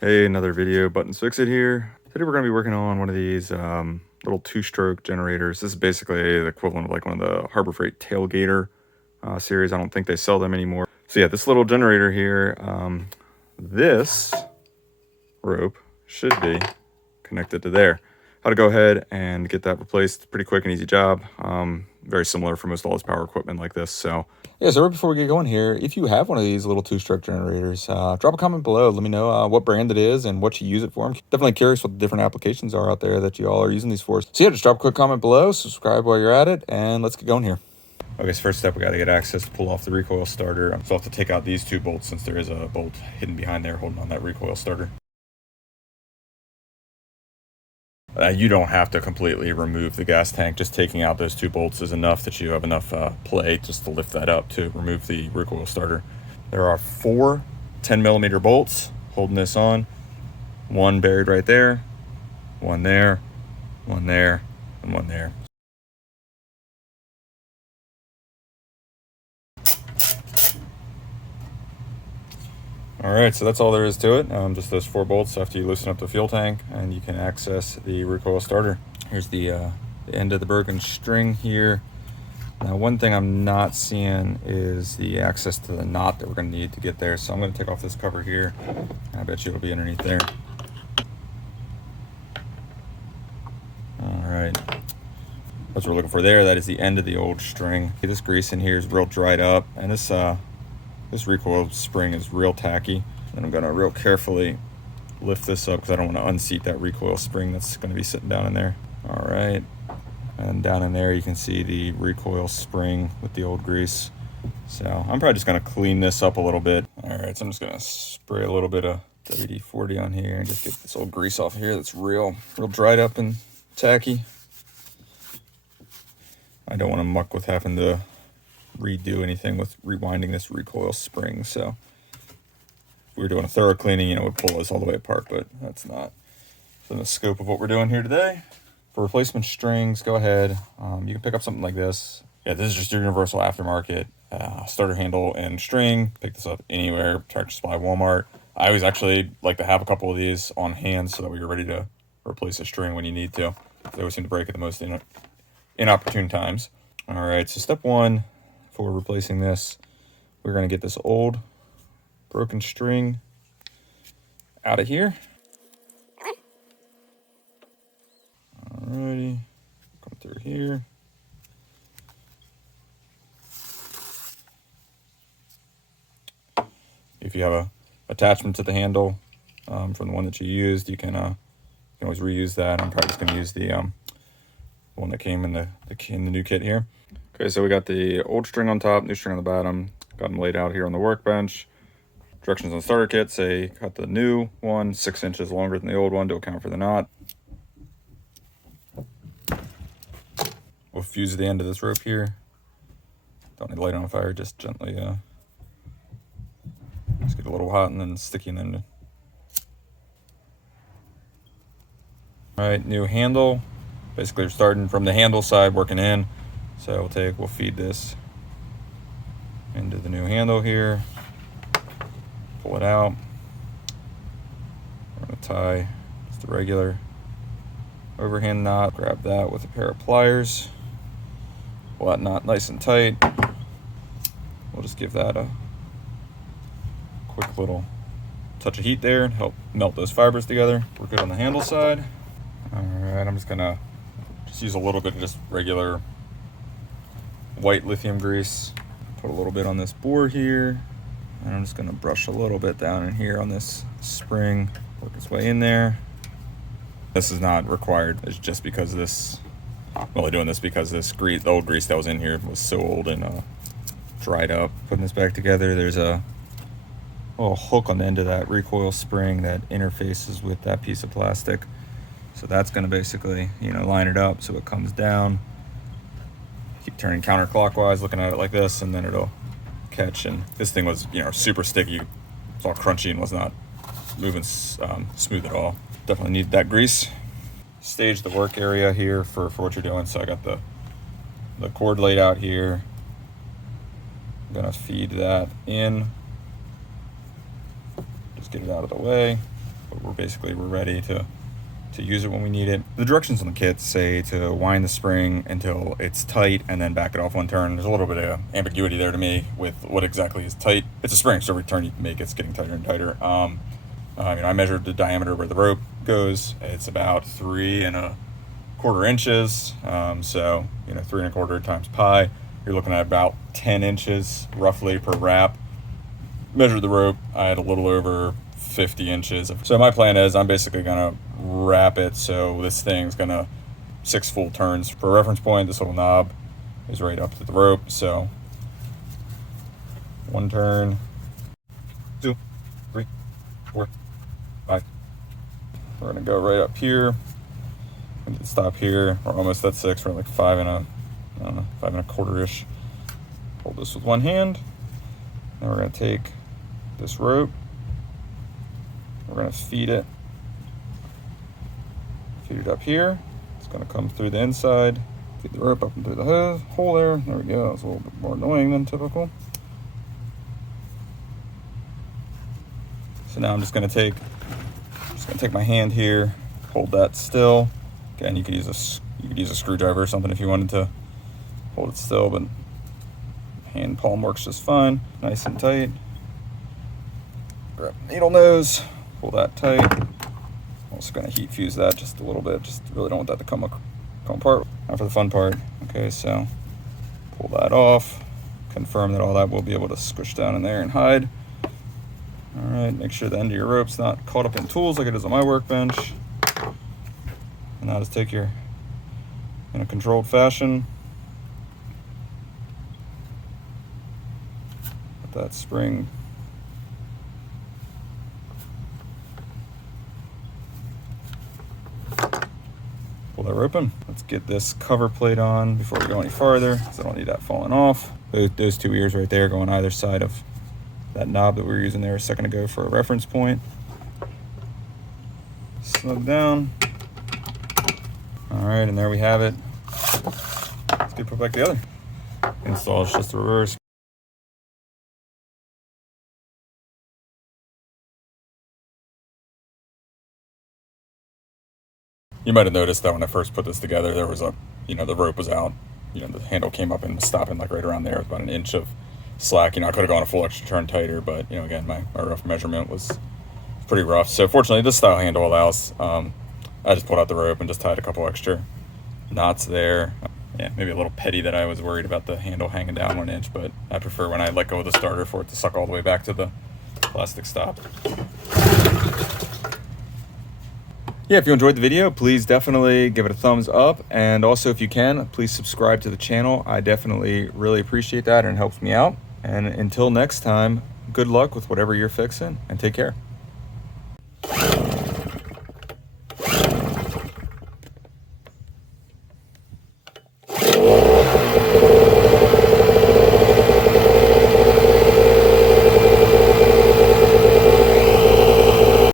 Hey, another video, Buttons Fix It here. Today we're going to be working on one of these little two-stroke generators. This is basically the equivalent of like one of the Harbor Freight TailGator series. I don't think they sell them anymore. So yeah, this little generator here, this rope should be connected to there. How to go ahead and get that replaced. Pretty quick and easy job. Very similar for most all this power equipment like this. So yeah, so right before we get going here, if you have one of these little two-stroke generators, drop a comment below. Let me know what brand it is and what you use it for. I'm definitely curious what the different applications are out there that you all are using these for. So yeah, just drop a quick comment below, subscribe while you're at it, and let's get going here. Okay, so first step, we got to get access to pull off the recoil starter. So I'll have to take out these two bolts since there is a bolt hidden behind there holding on that recoil starter. You don't have to completely remove the gas tank. Just taking out those two bolts is enough that you have enough play just to lift that up to remove the recoil starter. There are 4 10mm bolts holding this on. One buried right there, one there, one there, and one there. All right, so that's all there is to it. Just those 4 bolts after you loosen up the fuel tank, and you can access the recoil starter. Here's the end of the broken string here. Now, one thing I'm not seeing is the access to the knot that we're going to need to get there. So I'm going to take off this cover here. I bet you it'll be underneath there. All right. What we're looking for there, that is the end of the old string. This grease in here is real dried up, and this recoil spring is real tacky. And I'm going to real carefully lift this up because I don't want to unseat that recoil spring that's going to be sitting down in there. All right. And down in there you can see the recoil spring with the old grease. So I'm probably just going to clean this up a little bit. All right, so I'm just going to spray a little bit of WD-40 on here and just get this old grease off here that's real dried up and tacky. I don't want to muck with having to redo anything with rewinding this recoil spring. So if we were doing a thorough cleaning, it would pull this all the way apart, but that's not within the scope of what we're doing here today. For replacement strings, go ahead. You can pick up something like this. Yeah, this is just your universal aftermarket starter handle and string. Pick this up anywhere, Tractor Supply, Walmart. I always actually like to have a couple of these on hand so that you're ready to replace a string when you need to. They always seem to break at the most inopportune times. All right, so step 1 for replacing this, we're going to get this old broken string out of here. Alrighty, come through here. If you have a attachment to the handle from the one that you used, you can always reuse that. I'm probably just going to use the one that came in the new kit here. Okay, so we got the old string on top, new string on the bottom. Got them laid out here on the workbench. Directions on the starter kit say cut the new one 6 inches longer than the old one to account for the knot. We'll fuse the end of this rope here. Don't need to light on fire, just gently just get a little hot and then sticky and then. All right, new handle. Basically we're starting from the handle side, working in. So we'll feed this into the new handle here. Pull it out. We're gonna tie just a regular overhand knot. Grab that with a pair of pliers. Pull that knot nice and tight. We'll just give that a quick little touch of heat there and help melt those fibers together. We're good on the handle side. All right, I'm just gonna use a little bit of just regular white lithium grease. Put a little bit on this board here. And I'm just gonna brush a little bit down in here on this spring. Work its way in there. This is not required. It's just because this, I'm only doing this because this grease, the old grease that was in here was so old and dried up. Putting this back together, there's a little hook on the end of that recoil spring that interfaces with that piece of plastic. So that's gonna basically, line it up so it comes down. Keep turning counterclockwise, looking at it like this, and then it'll catch. And this thing was, super sticky. It's all crunchy and was not moving smooth at all. Definitely need that grease. Stage the work area here for what you're doing. So I got the cord laid out here. I'm gonna feed that in. Just get it out of the way. we're ready to use it when we need it. The directions on the kit say to wind the spring until it's tight and then back it off 1 turn. There's a little bit of ambiguity there to me with what exactly is tight. It's a spring, so every turn you make it's getting tighter and tighter. I measured the diameter where the rope goes. It's about 3¼ inches. So 3¼ times pi, you're looking at about 10 inches roughly per wrap. Measured the rope, I had a little over 50 inches. So my plan is I'm basically gonna wrap it so this thing's gonna 6 full turns. For a reference point, this little knob is right up to the rope. So 1 turn, 2, 3, 4, 5. We're gonna go right up here and stop here. We're almost at 6. We're like 5¼ ish. Hold this with 1 hand. Now we're gonna take this rope. We're gonna feed it up here. It's gonna come through the inside, feed the rope up and through the hole there. There we go. It's a little bit more annoying than typical. So now I'm just gonna take my hand here, hold that still. Again, you could use a screwdriver or something if you wanted to hold it still, but hand palm works just fine. Nice and tight. Grab needle nose, pull that tight. Also gonna heat fuse that just a little bit. Just really don't want that to come apart. Now for the fun part. Okay, so pull that off. Confirm that all that will be able to squish down in there and hide. All right, make sure the end of your rope's not caught up in tools like it is on my workbench. And now just take in a controlled fashion, put that spring pull that rope in. Let's get this cover plate on before we go any farther, because I don't need that falling off. Those 2 ears right there go on either side of that knob that we were using there a second ago for a reference point. Snug down. All right, and there we have it. Let's get put back together. Install is just the reverse. You might have noticed that when I first put this together, there was the rope was out. The handle came up and was stopping like right around there, about 1 inch of slack. I could have gone a full extra turn tighter, but again, my rough measurement was pretty rough. So fortunately, this style handle allows. I just pulled out the rope and just tied a couple extra knots there. Yeah, maybe a little petty that I was worried about the handle hanging down 1 inch, but I prefer when I let go of the starter for it to suck all the way back to the plastic stop. Yeah, if you enjoyed the video, please definitely give it a thumbs up. And also, if you can, please subscribe to the channel. I definitely really appreciate that and it helps me out. And until next time, good luck with whatever you're fixing and take care.